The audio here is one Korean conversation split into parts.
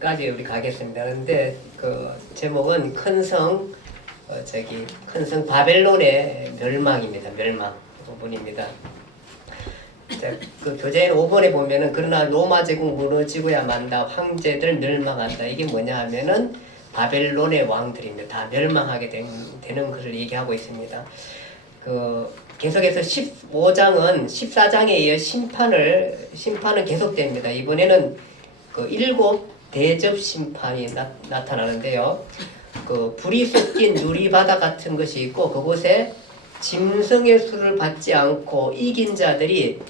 까지 우리 가겠습니다. 그런데 그 제목은 큰 성 바벨론의 멸망입니다. 멸망 부분입니다. 자, 그 교재인 5번에 보면은 그러나 로마 제국 무너지고야 만다 황제들 멸망한다. 이게 뭐냐 하면은 바벨론의 왕들입니다. 다 멸망하게 되는 것을 얘기하고 있습니다. 그 계속해서 15장은 14장에 이어 심판은 계속됩니다. 이번에는 그 7 대접 심판이 나타나는데요. 그 불이 쏟긴 유리바다 같은 것이 있고 그곳에 짐승의 수를 받지 않고 이긴 자들이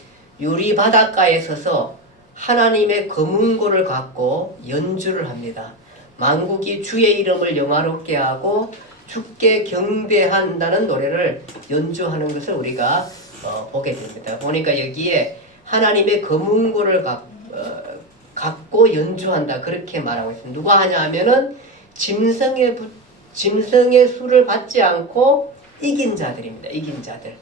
유리바닷가에 서서 하나님의 검은고를 갖고 연주를 합니다. 만국이 주의 이름을 영화롭게 하고 주께 경배한다는 노래를 연주하는 것을 우리가 보게 됩니다. 보니까 여기에 하나님의 검은고를 갖고 연주한다 그렇게 말하고 있습니다. 누가 하냐 하면은 짐승의 수를 받지 않고 이긴 자들입니다. 이긴 자들.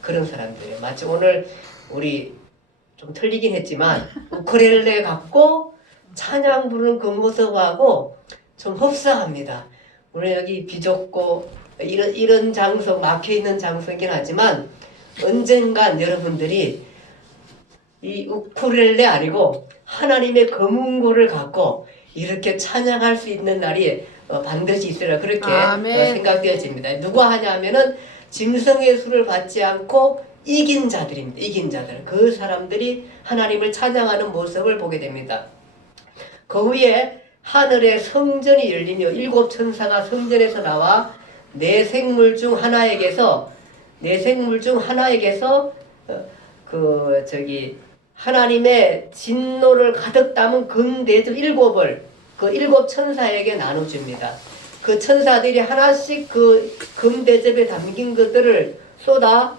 그런 사람들이에요. 마치 오늘 우리 좀 틀리긴 했지만 우크렐레 갖고 찬양 부르는 그 모습하고 좀 흡사합니다. 우리 여기 비좁고 이런 장소 막혀있는 장소이긴 하지만 언젠간 여러분들이 이 우크렐레 아니고 하나님의 검은고를 갖고 이렇게 찬양할 수 있는 날이 반드시 있으리라 그렇게 생각되어집니다. 누가 하냐면은 짐승의 수를 받지 않고 이긴 자들입니다. 이긴 자들. 그 사람들이 하나님을 찬양하는 모습을 보게 됩니다. 그 후에 하늘의 성전이 열리며 7 천사가 성전에서 나와 네 생물 중 하나에게서 하나님의 진노를 가득 담은 금대접 7을 그 7 천사에게 나눠줍니다. 그 천사들이 하나씩 그 금대접에 담긴 것들을 쏟아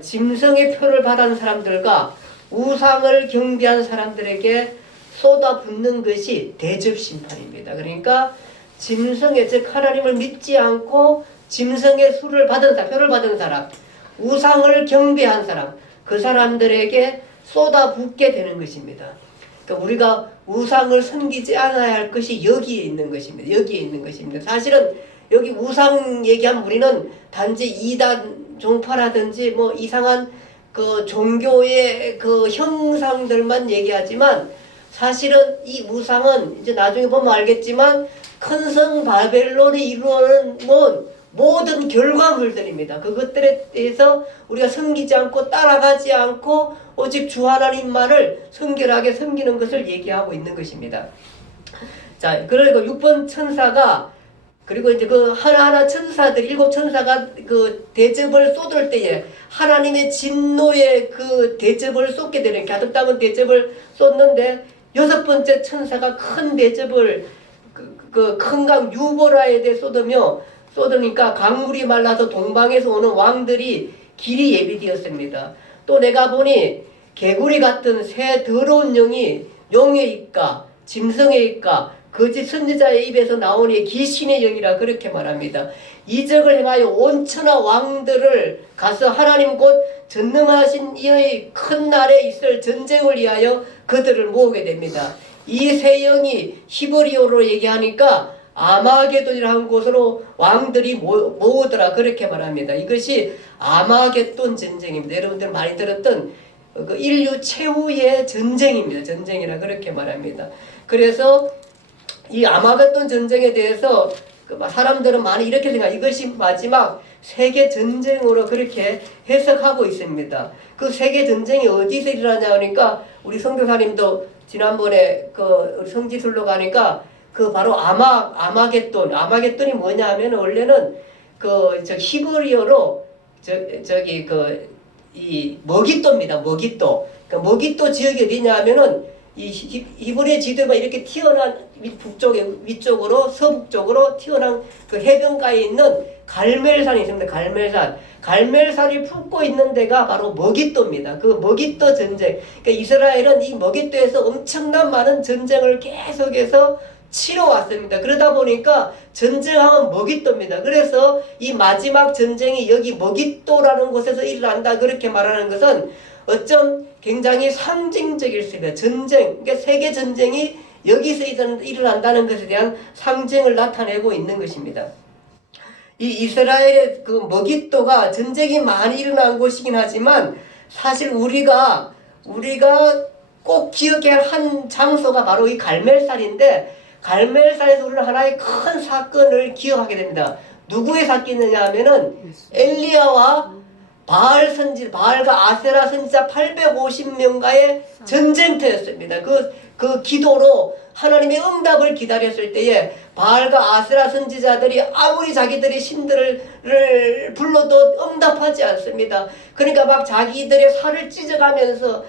짐승의 표를 받은 사람들과 우상을 경배한 사람들에게 쏟아붓는 것이 대접 심판입니다. 그러니까 짐승의 즉 하나님을 믿지 않고 짐승의 수를 받은 사람, 표를 받은 사람, 우상을 경배한 사람, 그 사람들에게 쏟아붓게 되는 것입니다. 그러니까 우리가 우상을 섬기지 않아야 할 것이 여기에 있는 것입니다. 여기에 있는 것입니다. 사실은 여기 우상 얘기하면 우리는 단지 이단 종파라든지 뭐 이상한 그 종교의 그 형상들만 얘기하지만 사실은 이 우상은 이제 나중에 보면 알겠지만 큰 성 바벨론이 이루어놓은 모든 결과물들입니다. 그것들에 대해서 우리가 섬기지 않고 따라가지 않고 오직 주 하나님만을 성결하게 섬기는 것을 얘기하고 있는 것입니다. 자, 그리고 6번 천사가 그리고 이제 그 하나하나 천사들 7 천사가 그 대접을 쏟을 때에 하나님의 진노의 그 대접을 쏟게 되는 가득 담은 대접을 쏟는데 6번째 천사가 큰 대접을 그 큰 강 유보라에 쏟으니까 강물이 말라서 동방에서 오는 왕들이 길이 예비되었습니다. 또 내가 보니 개구리 같은 새 더러운 영이 용의 입과 짐승의 입과 거짓 선지자의 입에서 나오니 귀신의 영이라 그렇게 말합니다. 이적을 행하여 온천하 왕들을 가서 하나님 곧 전능하신 이의 큰 날에 있을 전쟁을 위하여 그들을 모으게 됩니다. 이 세 영이 히브리어로 얘기하니까 아마게돈이라는 곳으로 왕들이 모으더라 그렇게 말합니다. 이것이 아마겟돈 전쟁입니다. 여러분들 많이 들었던 그 인류 최후의 전쟁입니다. 전쟁이라 그렇게 말합니다. 그래서 이 아마겟돈 전쟁에 대해서 사람들은 많이 이렇게 생각해요. 이것이 마지막 세계 전쟁으로 그렇게 해석하고 있습니다. 그 세계 전쟁이 어디서 일어나냐 하니까 우리 선교사님도 지난번에 그 우리 성지순로 가니까 그 바로 아마겟돈이 뭐냐 하면 원래는 히브리어로 이 머깃도입니다. 머깃도. 그러니까 머깃도 지역이 어디냐 하면은 이 히브리어 지도가 이렇게 튀어난 위쪽으로 서북쪽으로 튀어난 그 해변가에 있는 갈멜산이 있습니다. 갈멜산이 품고 있는 데가 바로 머깃도입니다. 그 머깃도 전쟁. 그러니까 이스라엘은 이 머깃도에서 엄청난 많은 전쟁을 계속해서 치러왔습니다. 그러다 보니까 전쟁하면 머깃도입니다. 그래서 이 마지막 전쟁이 여기 머깃도라는 곳에서 일어난다 그렇게 말하는 것은 어쩜 굉장히 상징적일 수 있습니다. 전쟁, 그러니까 세계 전쟁이 여기서 일어난다는 것에 대한 상징을 나타내고 있는 것입니다. 이 이스라엘의 그 머깃도가 전쟁이 많이 일어난 곳이긴 하지만 사실 우리가 꼭 기억해야 할 한 장소가 바로 이 갈멜산인데, 갈멜산에서 우리는 하나의 큰 사건을 기억하게 됩니다. 누구의 사건이냐 하면은 엘리야와 바알과 아세라 선지자 850명과의 전쟁터였습니다. 그 기도로 하나님의 응답을 기다렸을 때에 바알과 아세라 선지자들이 아무리 자기들의 신들을 불러도 응답하지 않습니다. 그러니까 막 자기들의 살을 찢어가면서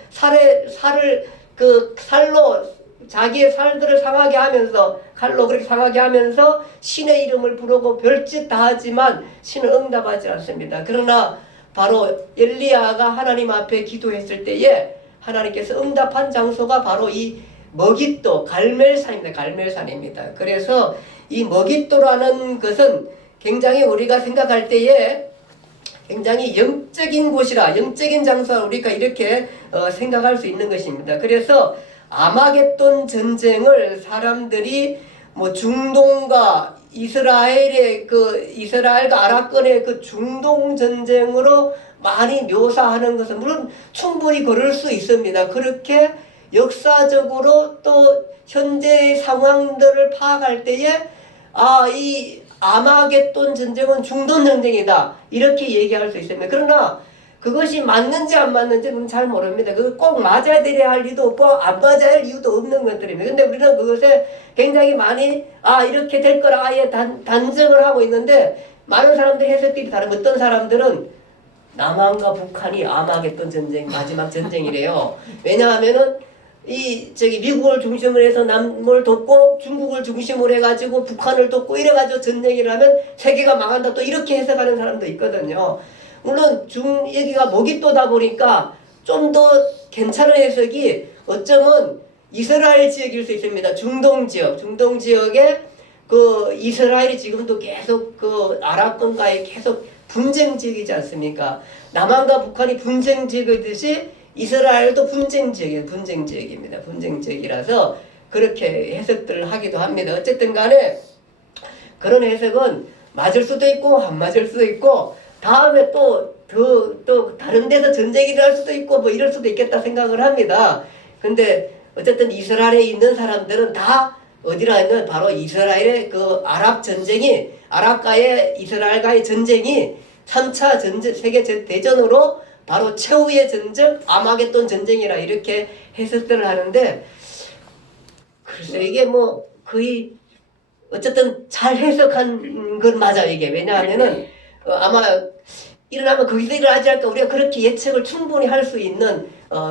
살로 자기의 살들을 상하게 하면서, 칼로 그렇게 상하게 하면서 신의 이름을 부르고 별짓 다 하지만 신은 응답하지 않습니다. 그러나 바로 엘리야가 하나님 앞에 기도했을 때에 하나님께서 응답한 장소가 바로 이 머깃도 갈멜산입니다. 그래서 이 머깃도라는 것은 굉장히 우리가 생각할 때에 굉장히 영적인 곳이라, 영적인 장소라 우리가 이렇게 생각할 수 있는 것입니다. 그래서 아마겟돈 전쟁을 사람들이 뭐 중동과 이스라엘과 아랍권의 그 중동 전쟁으로 많이 묘사하는 것은 물론 충분히 그럴 수 있습니다. 그렇게 역사적으로 또 현재의 상황들을 파악할 때에 이 아마겟돈 전쟁은 중동 전쟁이다 이렇게 얘기할 수 있습니다. 그러나 그것이 맞는지 안 맞는지는 잘 모릅니다. 그거 꼭 맞아야 되려 할 이유도 없고 안 맞아야 할 이유도 없는 것들입니다. 근데 우리는 그것에 굉장히 많이 이렇게 될 거라 아예 단정을 하고 있는데, 많은 사람들이 해석들이 다른, 어떤 사람들은 남한과 북한이 아마겟돈 전쟁 마지막 전쟁이래요. 왜냐하면은 미국을 중심으로 해서 남을 돕고 중국을 중심으로 해가지고 북한을 돕고 이래가지고 전쟁이라면 세계가 망한다, 또 이렇게 해석하는 사람도 있거든요. 물론 여기가 머깃도다 보니까 좀 더 괜찮은 해석이 어쩌면 이스라엘 지역일 수 있습니다. 중동 지역에 이스라엘이 지금도 계속 아랍권과의 계속 분쟁 지역이지 않습니까? 남한과 북한이 분쟁 지역이듯이 이스라엘도 분쟁 지역입니다. 분쟁 지역이라서 그렇게 해석들을 하기도 합니다. 어쨌든 간에 그런 해석은 맞을 수도 있고 안 맞을 수도 있고, 다음에 또 다른 데서 전쟁이 일어날 수도 있고 뭐 이럴 수도 있겠다 생각을 합니다. 근데 어쨌든 이스라엘에 있는 사람들은 다 어디라 하면 바로 이스라엘의 이스라엘과의 전쟁이 3차 세계 대전으로 바로 최후의 전쟁, 아마겟돈 전쟁이라 이렇게 해석들을 하는데, 글쎄 이게 뭐 거의 어쨌든 잘 해석한 건 맞아요. 이게 왜냐하면은 아마 일어나면 거기서 일어나지 않을까, 우리가 그렇게 예측을 충분히 할 수 있는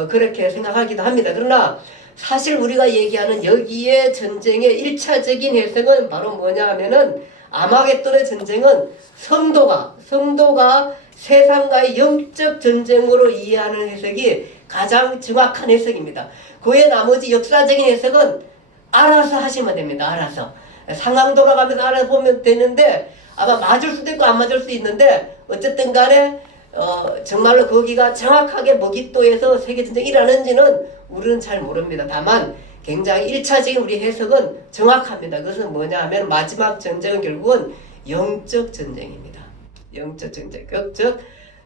그렇게 생각하기도 합니다. 그러나 사실 우리가 얘기하는 여기에 전쟁의 1차적인 해석은 바로 뭐냐 하면은, 아마겟돈의 전쟁은 성도가 세상과의 영적 전쟁으로 이해하는 해석이 가장 정확한 해석입니다. 그의 나머지 역사적인 해석은 알아서 하시면 됩니다. 알아서 상황 돌아가면서 알아보면 되는데, 아마 맞을 수도 있고 안 맞을 수도 있는데, 어쨌든 간에 정말로 거기가 정확하게 머깃도에서 세계전쟁이 일어나는지는 우리는 잘 모릅니다. 다만 굉장히 1차적인 우리 해석은 정확합니다. 그것은 뭐냐 하면 마지막 전쟁은 결국은 영적 전쟁입니다. 영적 전쟁,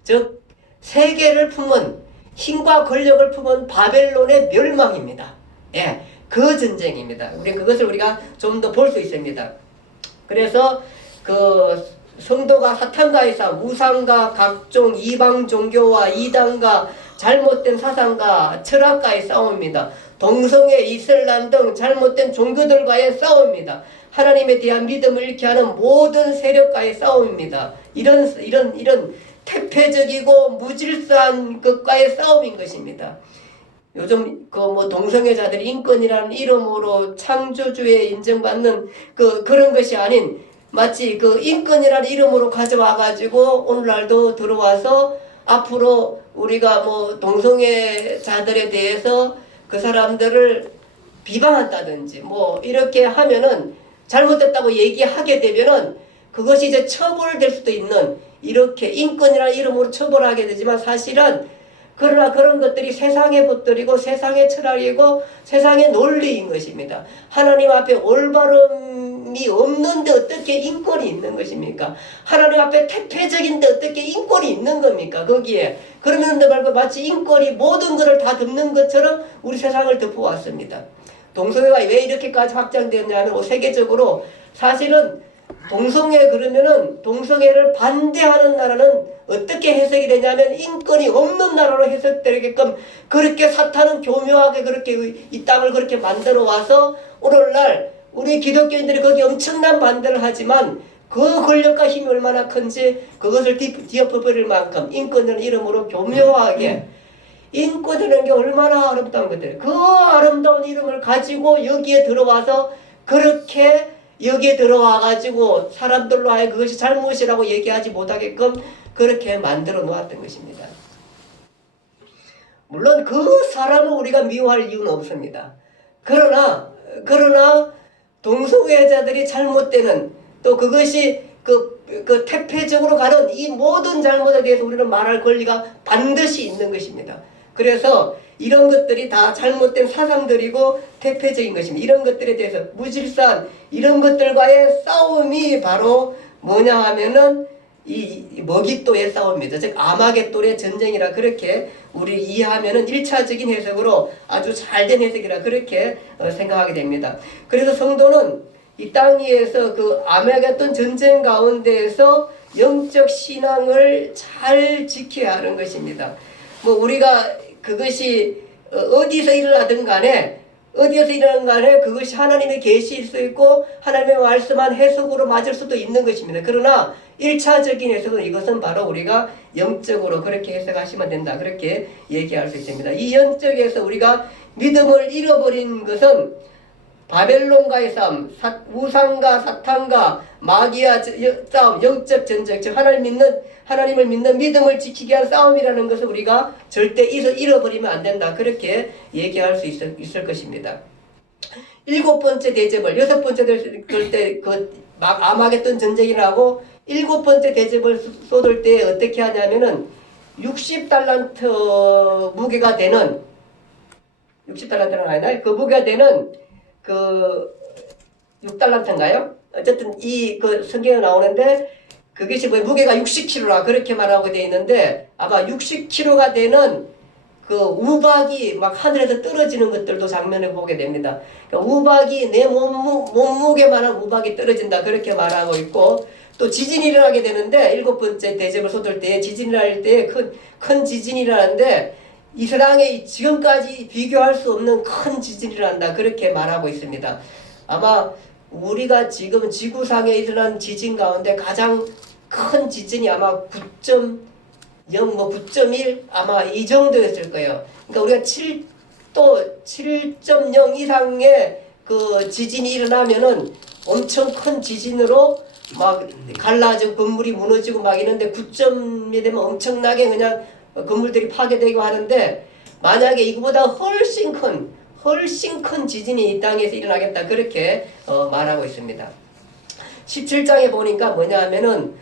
즉 세계를 품은, 힘과 권력을 품은 바벨론의 멸망입니다. 예, 그 전쟁입니다. 그것을 우리가 좀 더 볼 수 있습니다. 그래서 성도가 사탄과의 싸움, 우상과 각종 이방 종교와 이단과 잘못된 사상과 철학과의 싸움입니다. 동성애, 이슬람 등 잘못된 종교들과의 싸움입니다. 하나님에 대한 믿음을 잃게 하는 모든 세력과의 싸움입니다. 이런 태폐적이고 무질서한 것과의 싸움인 것입니다. 요즘 동성애자들이 인권이라는 이름으로 창조주에 인정받는 그런 것이 아닌, 마치 인권이라는 이름으로 가져와가지고 오늘날도 들어와서 앞으로 우리가 동성애자들에 대해서 그 사람들을 비방한다든지 이렇게 하면은, 잘못됐다고 얘기하게 되면은 그것이 이제 처벌될 수도 있는, 이렇게 인권이라는 이름으로 처벌하게 되지만 사실은 그러나 그런 것들이 세상의 법들이고 세상의 철학이고 세상의 논리인 것입니다. 하나님 앞에 올바름이 없는데 어떻게 인권이 있는 것입니까? 하나님 앞에 태폐적인데 어떻게 인권이 있는 겁니까? 거기에. 그러는데 말고 마치 인권이 모든 것을 다 덮는 것처럼 우리 세상을 덮어왔습니다. 동성애가 왜 이렇게까지 확장되었냐면 세계적으로 사실은 동성애 그러면은 동성애를 반대하는 나라는 어떻게 해석이 되냐면 인권이 없는 나라로 해석되게끔 그렇게 사탄은 교묘하게 그렇게 이 땅을 그렇게 만들어 와서 오늘날 우리 기독교인들이 거기 엄청난 반대를 하지만 그 권력과 힘이 얼마나 큰지 그것을 뒤엎어버릴 만큼 인권이라는 이름으로 교묘하게 인권이라는 게 얼마나 아름다운 것들 그 아름다운 이름을 가지고 여기에 들어와서 그렇게 여기에 들어와가지고 사람들로 하여 그것이 잘못이라고 얘기하지 못하게끔 그렇게 만들어 놓았던 것입니다. 물론 그 사람을 우리가 미워할 이유는 없습니다. 그러나 동성애자들이 잘못되는 또 그것이 그 태폐적으로 가는 이 모든 잘못에 대해서 우리는 말할 권리가 반드시 있는 것입니다. 그래서 이런 것들이 다 잘못된 사상들이고 태폐적인 것입니다. 이런 것들에 대해서 무질서한 이런 것들과의 싸움이 바로 뭐냐 하면은 이 머깃도의 싸움입니다. 즉 아마겟돈의 전쟁이라 그렇게 우리 이해하면은 1차적인 해석으로 아주 잘된 해석이라 그렇게 생각하게 됩니다. 그래서 성도는 이 땅 위에서 그 아마겟돈 전쟁 가운데에서 영적 신앙을 잘 지켜야 하는 것입니다. 뭐 우리가 그것이 어디서 일어나든 간에 그것이 하나님의 계시일 수 있고 하나님의 말씀한 해석으로 맞을 수도 있는 것입니다. 그러나 1차적인 해석은 이것은 바로 우리가 영적으로 그렇게 해석하시면 된다. 그렇게 얘기할 수 있습니다. 이 영적에서 우리가 믿음을 잃어버린 것은 바벨론과의 싸움, 우상과 사탄과 마귀와 싸움, 영적 전쟁, 즉 하나님을 믿는 믿음을 지키게 한 싸움이라는 것을 우리가 절대 잃어버리면 안 된다. 그렇게 얘기할 수 있을 것입니다. 7번째 대접을 6번째 될 때 아마겟돈 전쟁이라고 7번째 대접을 쏟을 때 어떻게 하냐면은 60달란트 무게가 되는 60달란트는 아니나요? 그 무게가 되는 그 6달란트인가요? 어쨌든 그 성경에 나오는데 그것이 뭐 무게가 60kg라 그렇게 말하고 되어 있는데 아마 60kg가 되는 그 우박이 막 하늘에서 떨어지는 것들도 장면을 보게 됩니다. 그러니까 우박이 내 몸무게만한 우박이 떨어진다 그렇게 말하고 있고 또 지진이 일어나게 되는데 7번째 대접을 쏟을 때 지진이 날 때 큰 지진이 일어나는데 이 세상에 지금까지 비교할 수 없는 큰 지진이 일어난다 그렇게 말하고 있습니다. 아마 우리가 지금 지구상에 일어난 지진 가운데 가장 큰 지진이 아마 9.0 9.1 아마 이 정도였을 거예요. 그러니까 우리가 7.0 이상의 그 지진이 일어나면은 엄청 큰 지진으로 막 갈라지고 건물이 무너지고 막 이런데 9점이 되면 엄청나게 그냥 건물들이 파괴되고 하는데 만약에 이거보다 훨씬 큰 지진이 이 땅에서 일어나겠다 그렇게 말하고 있습니다. 17장에 보니까 뭐냐 하면은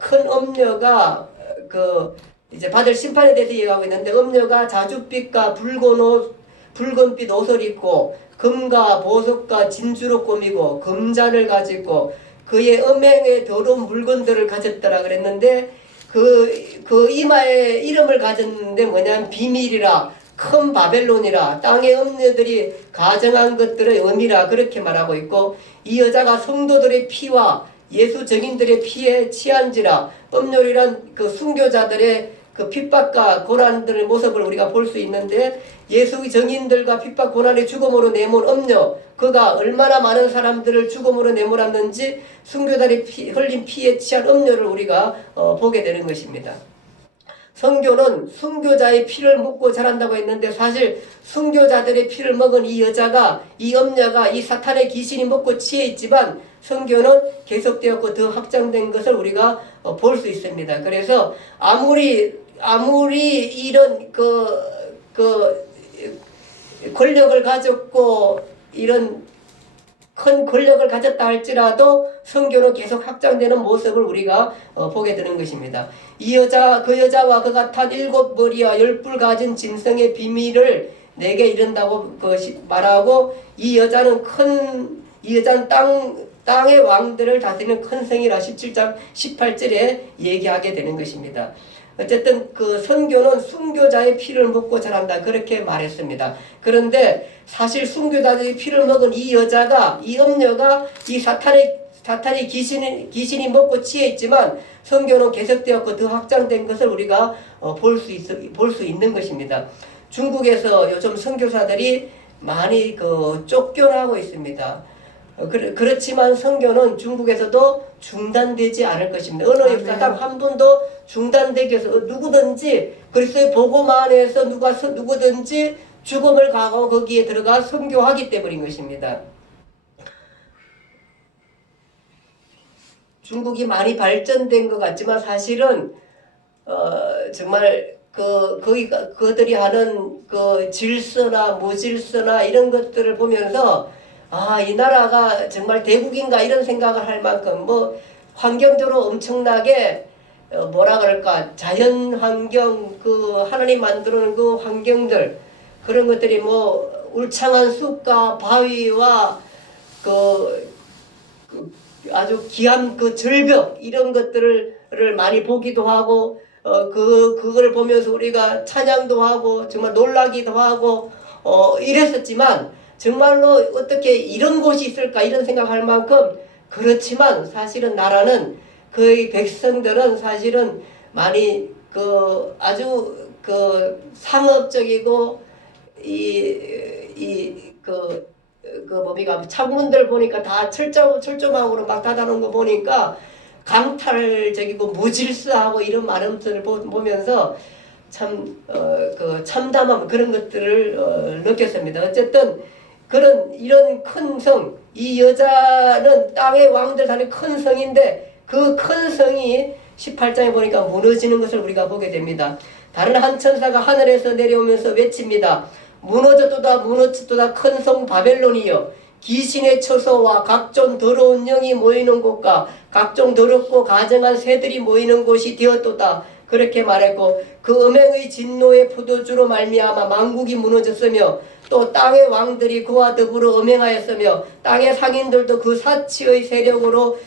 큰 엄녀가 그 이제 받을 심판에 대해서 얘기하고 있는데 엄녀가 자줏빛과 붉은빛 옷을 입고 금과 보석과 진주로 꾸미고 금잔을 가지고 그의 음행의 더러운 물건들을 가졌더라 그랬는데 그 이마에 이름을 가졌는데 뭐냐면 비밀이라 큰 바벨론이라 땅의 음녀들이 가정한 것들의 의미라 그렇게 말하고 있고 이 여자가 성도들의 피와 예수 증인들의 피에 취한지라 음녀이란 그 순교자들의 그 핍박과 고난들의 모습을 우리가 볼 수 있는데 예수 증인들과 핍박 고난의 죽음으로 내몰 음녀 그가 얼마나 많은 사람들을 죽음으로 내몰았는지 순교자들이 흘린 피에 취한 음녀를 우리가 보게 되는 것입니다. 선교는 순교자의 피를 묻고 자란다고 했는데 사실 순교자들의 피를 먹은 이 여자가 이 음녀가 이 사탄의 귀신이 먹고 취해 있지만 선교는 계속되었고 더 확장된 것을 우리가 볼 수 있습니다. 그래서 아무리 이런 그 권력을 가졌고 이런 큰 권력을 가졌다 할지라도 성교는 계속 확장되는 모습을 우리가 보게 되는 것입니다. 이 여자 그 여자와 그가 탄 7머리와 10뿔 가진 짐승의 비밀을 내게 이른다고 말하고 이 여자는 땅의 왕들을 다스리는 큰 성이라 17장 18절에 얘기하게 되는 것입니다. 어쨌든 그 선교는 순교자의 피를 먹고 자란다 그렇게 말했습니다. 그런데 사실 순교자의 피를 먹은 이 여자가 이 엄녀가 이 사탄의 귀신이 먹고 취해 있지만 선교는 계속되었고 더 확장된 것을 우리가 볼 수 있는 것입니다. 중국에서 요즘 선교사들이 많이 쫓겨나고 있습니다. 그렇지만 선교는 중국에서도 중단되지 않을 것입니다. 어느 역사상 한 번도 중단되기 위해서 누구든지 그리스도의 복음 안에서 누구든지 죽음을 각오하고 거기에 들어가 선교하기 때문인 것입니다. 중국이 많이 발전된 것 같지만 사실은 정말 그들이 하는 질서나 무질서나 이런 것들을 보면서 이 나라가 정말 대국인가 이런 생각을 할 만큼 환경적으로 엄청나게 뭐라 그럴까 자연 환경 하나님 만들어놓은 그 환경들 그런 것들이 울창한 숲과 바위와 아주 귀한 절벽 이런 것들을 많이 보기도 하고 그걸 보면서 우리가 찬양도 하고 정말 놀라기도 하고 이랬었지만 정말로 어떻게 이런 곳이 있을까 이런 생각할 만큼 그렇지만 사실은 나라는 그의 백성들은 사실은 많이 아주 상업적이고 뭡니까 창문들 보니까 다 철조망으로 막 닫아놓은 거 보니까 강탈적이고 무질서하고 이런 말음들을 보면서 참 참담함 그런 것들을 느꼈습니다. 어쨌든 이런 큰 성, 이 여자는 땅의 왕들 사는 큰 성인데 그 큰 성이 18장에 보니까 무너지는 것을 우리가 보게 됩니다. 다른 한 천사가 하늘에서 내려오면서 외칩니다. 무너졌도다 무너졌도다 큰 성 바벨론이여 귀신의 처소와 각종 더러운 영이 모이는 곳과 각종 더럽고 가증한 새들이 모이는 곳이 되었도다. 그렇게 말했고 그 음행의 진노의 포도주로 말미암아 만국이 무너졌으며 또 땅의 왕들이 그와 더불어 음행하였으며 땅의 상인들도 그 사치의 세력으로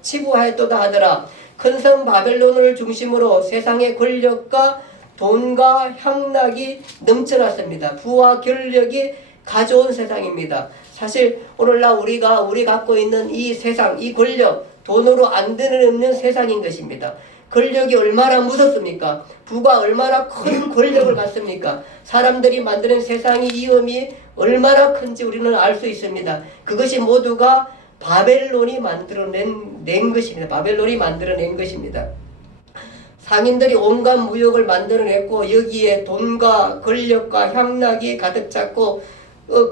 치부하였도다 하더라. 큰 성 바벨론을 중심으로 세상의 권력과 돈과 향락이 넘쳐났습니다. 부와 권력이 가져온 세상입니다. 사실 오늘날 우리 갖고 있는 이 세상, 이 권력, 돈으로 안 되는 세상인 것입니다. 권력이 얼마나 무섭습니까? 부가 얼마나 큰 권력을 갖습니까? 사람들이 만드는 세상의 위험이 얼마나 큰지 우리는 알 수 있습니다. 그것이 모두가 바벨론이 만들어낸 것입니다. 바벨론이 만들어낸 것입니다. 상인들이 온갖 무역을 만들어냈고 여기에 돈과 권력과 향락이 가득 찼고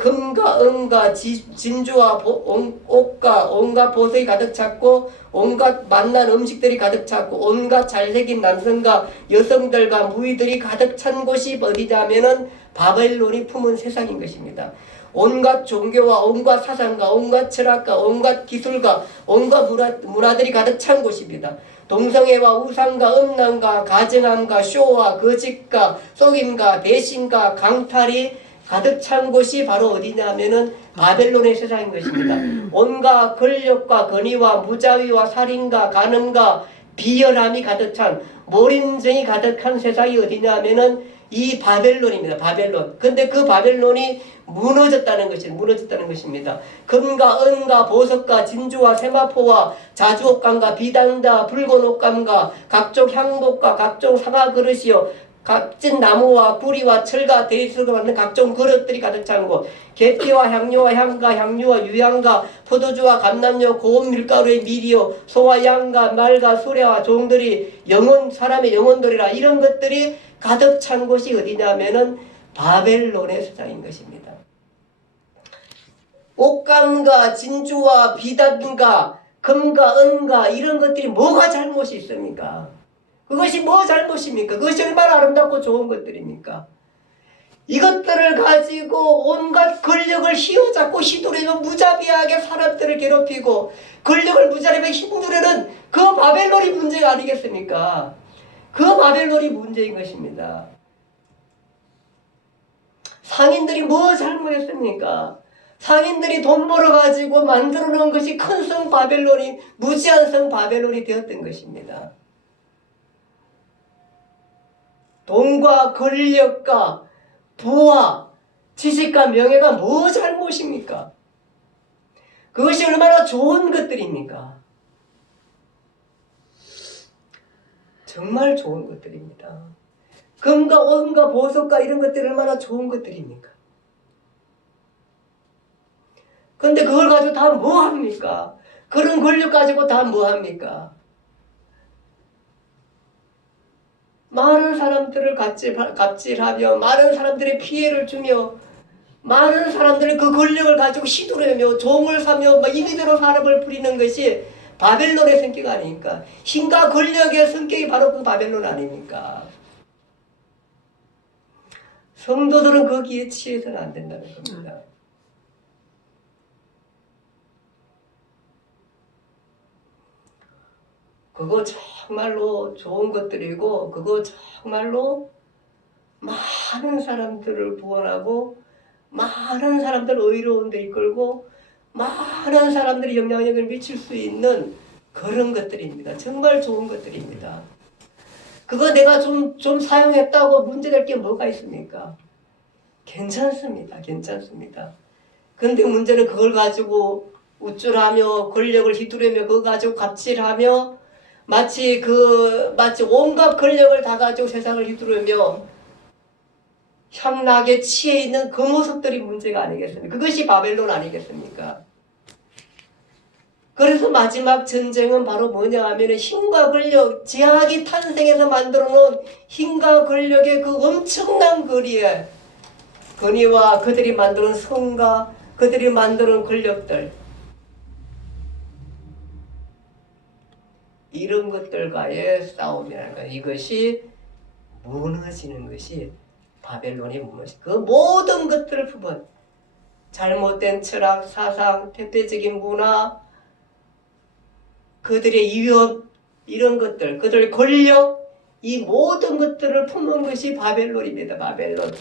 금과 은과 진주와 옷과 온갖 보석이 가득 찼고 온갖 맛난 음식들이 가득 찼고 온갖 잘생긴 남성과 여성들과 무의들이 가득 찬 곳이 어디냐면은 바벨론이 품은 세상인 것입니다. 온갖 종교와 온갖 사상과 온갖 철학과 온갖 기술과 온갖 문화들이 가득 찬 곳입니다. 동성애와 우상과 음란과 가증함과 쇼와 거짓과 속임과 배신과 강탈이 가득 찬 곳이 바로 어디냐면은 바벨론의 세상인 것입니다. 온갖 권력과 권위와 무자위와 살인과 간음과 비열함이 가득 찬 몰인정이 가득한 세상이 어디냐면은 이 바벨론입니다. 바벨론. 근데 그 바벨론이 무너졌다는 것입니다. 금과 은과 보석과 진주와 세마포와 자주옥감과 비단과 붉은 옷감과 각종 향복과 각종 사과 그릇이요 값진 나무와 구리와 철과 대리석으로 만든 각종 그릇들이 가득 찬 곳, 계피와 향료와 향과 향유와 유향과 포도주와 감람료 고운 밀가루의 밀이요 소와 양과 말과 수레와 종들이 사람의 영혼들이라 이런 것들이 가득 찬 곳이 어디냐면은 바벨론의 세상인 것입니다. 옷감과 진주와 비단과 금과 은과 이런 것들이 뭐가 잘못이 있습니까? 그것이 뭐 잘못입니까? 그것이 얼마나 아름답고 좋은 것들입니까? 이것들을 가지고 온갖 권력을 휘어잡고 휘두르며 무자비하게 사람들을 괴롭히고 권력을 무자비하게 휘두르는 그 바벨론이 문제가 아니겠습니까? 그 바벨론이 문제인 것입니다. 상인들이 뭐 잘못했습니까? 상인들이 돈 벌어가지고 만들어 놓은 것이 큰 성 바벨론이, 무지한 성 바벨론이 되었던 것입니다. 돈과 권력과 부와 지식과 명예가 뭐 잘못입니까? 그것이 얼마나 좋은 것들입니까? 정말 좋은 것들입니다. 금과 온과 보석과 이런 것들이 얼마나 좋은 것들입니까? 근데 그걸 가지고 다 뭐합니까? 그런 권력 가지고 다 뭐합니까? 많은 사람들을 갑질하며 많은 사람들의 피해를 주며 많은 사람들이 그 권력을 가지고 시두르며 종을 사며 임의대로 사람을 부리는 것이 바벨론의 성격 아닙니까? 힘과 권력의 성격이 바로 그 바벨론 아닙니까? 성도들은 거기에 취해서는 안 된다는 겁니다. 그거 정말로 좋은 것들이고 그거 정말로 많은 사람들을 구원하고 많은 사람들을 의로운 데 이끌고 많은 사람들이 영향력을 미칠 수 있는 그런 것들입니다. 정말 좋은 것들입니다. 그거 내가 좀 사용했다고 문제될 게 뭐가 있습니까? 괜찮습니다. 괜찮습니다. 근데 문제는 그걸 가지고 우쭐하며 권력을 휘두르며 그거 가지고 갑질하며 마치 온갖 권력을 다 가지고 세상을 휘두르며 향락에 취해 있는 그 모습들이 문제가 아니겠습니까? 그것이 바벨론 아니겠습니까? 그래서 마지막 전쟁은 바로 뭐냐 하면 힘과 권력, 제약이 탄생해서 만들어 놓은 힘과 권력의 그 엄청난 거리와 그들이 만드는 성과 그들이 만드는 권력들, 이런 것들과의 싸움이라는 거예요. 이것이 무너지는 것이 바벨론이 무너지. 그 모든 것들을 품은 잘못된 철학, 사상, 퇴폐적인 문화, 그들의 위협, 이런 것들, 그들의 권력, 이 모든 것들을 품은 것이 바벨론입니다. 바벨론.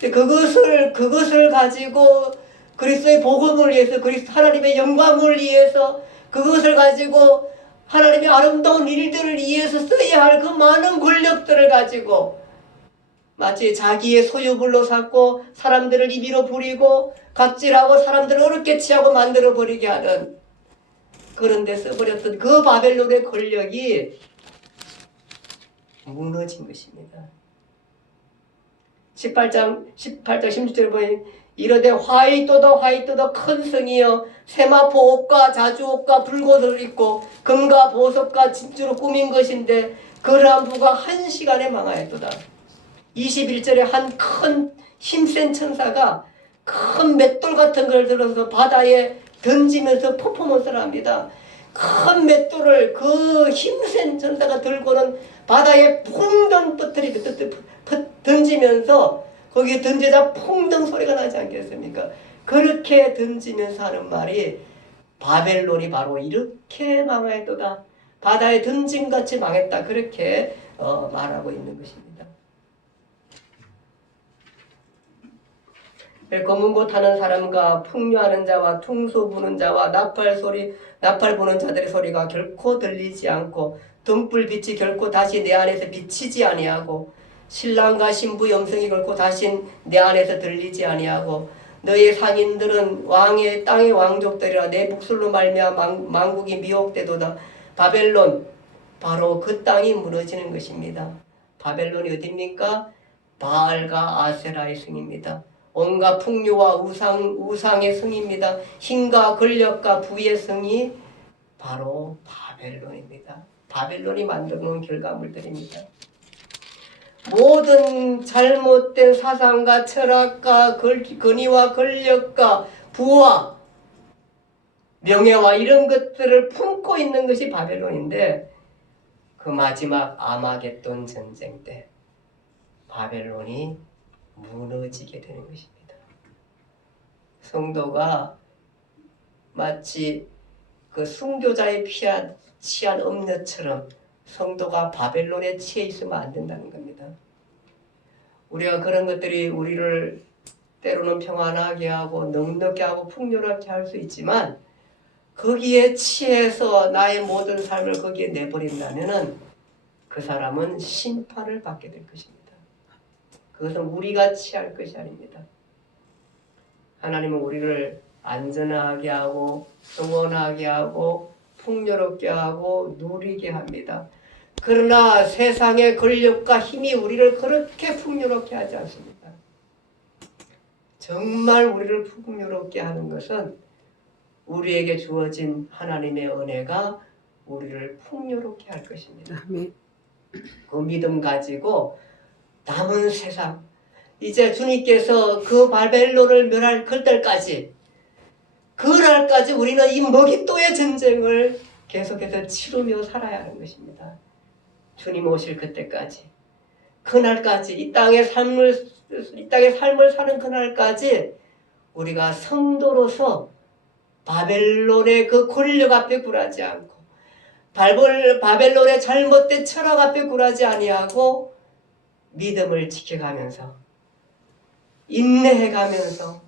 그것을 가지고 그리스도의 복음을 위해서, 하나님의 영광을 위해서, 그것을 가지고 하나님의 아름다운 일들을 위해서 써야 할 그 많은 권력들을 가지고 마치 자기의 소유물로 삼고 사람들을 임의로 부리고 갑질하고 사람들을 어렵게 취하고 만들어버리게 하는 그런 데 써버렸던 그 바벨론의 권력이 무너진 것입니다. 18장 16절에 보니 이르되 화이토도 큰 성이여 세마포 옷과 자주옷과 불꽃을 입고 금과 보석과 진주로 꾸민 것인데 그러한 부가 한 시간에 망하였도다. 21절에 한 큰 힘센 천사가 큰 맷돌 같은 걸 들어서 바다에 던지면서 퍼포먼스를 합니다. 큰 맷돌을 그 힘센 천사가 들고는 바다에 퐁덩 던지면서 거기에 던지자 퐁덩 소리가 나지 않겠습니까? 그렇게 던지면서 하는 말이 바벨론이 바로 이렇게 망하였도다. 바다에 던짐같이 망했다. 그렇게 말하고 있는 것입니다. 검은 곳 하는 사람과 풍류하는 자와 퉁소 부는 자와 나팔 부는 자들의 소리가 결코 들리지 않고 등불빛이 결코 다시 내 안에서 비치지 아니하고 신랑과 신부의 음성이 결코 다시 내 안에서 들리지 아니하고 너의 상인들은 땅의 왕족들이라 내 목술로 말미암아 만국이 미혹되도다. 바벨론, 바로 그 땅이 무너지는 것입니다. 바벨론이 어디입니까? 바알과 아세라의 성입니다. 온갖 풍요와 우상의 성입니다. 힘과 권력과 부의 성이 바로 바벨론입니다. 바벨론이 만들어놓은 결과물들입니다. 모든 잘못된 사상과 철학과 권위와 권력과 부와 명예와 이런 것들을 품고 있는 것이 바벨론인데 그 마지막 아마겟돈 전쟁 때 바벨론이 무너지게 되는 것입니다. 성도가 마치 그 순교자의 취한 음녀처럼 성도가 바벨론에 취해 있으면 안 된다는 겁니다. 우리가 그런 것들이 우리를 때로는 평안하게 하고 넉넉게 하고 풍요롭게 할 수 있지만 거기에 취해서 나의 모든 삶을 거기에 내버린다면은 그 사람은 심판을 받게 될 것입니다. 그것은 우리가 취할 것이 아닙니다. 하나님은 우리를 안전하게 하고 평온하게 하고 풍요롭게 하고 누리게 합니다. 그러나 세상의 권력과 힘이 우리를 그렇게 풍요롭게 하지 않습니다. 정말 우리를 풍요롭게 하는 것은 우리에게 주어진 하나님의 은혜가 우리를 풍요롭게 할 것입니다. 그 믿음 가지고 남은 세상, 이제 주님께서 그 바벨론을 멸할 그날까지 우리는 이 먹잇도의 전쟁을 계속해서 치르며 살아야 하는 것입니다. 주님 오실 그때까지, 그날까지 이 땅의 삶을 사는 그날까지 우리가 성도로서 바벨론의 그 권력 앞에 굴하지 않고 바벨론의 잘못된 철학 앞에 굴하지 아니하고 믿음을 지켜가면서 인내해가면서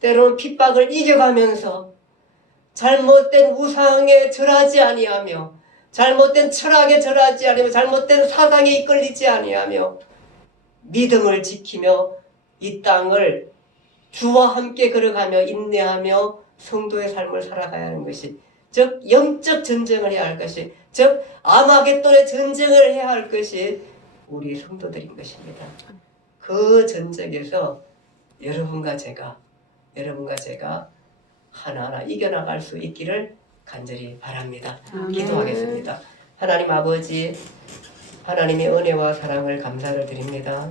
때로는 핍박을 이겨가면서 잘못된 우상에 절하지 아니하며 잘못된 철학에 절하지 아니하며 잘못된 사상에 이끌리지 아니하며 믿음을 지키며 이 땅을 주와 함께 걸어가며 인내하며 성도의 삶을 살아가야 하는 것이, 즉 영적 전쟁을 해야 할 것이, 즉 아마겟돈의 전쟁을 해야 할 것이 우리 성도들인 것입니다. 그 전쟁에서 여러분과 제가 하나하나 이겨나갈 수 있기를 간절히 바랍니다. 기도하겠습니다. 하나님 아버지, 하나님의 은혜와 사랑을 감사를 드립니다.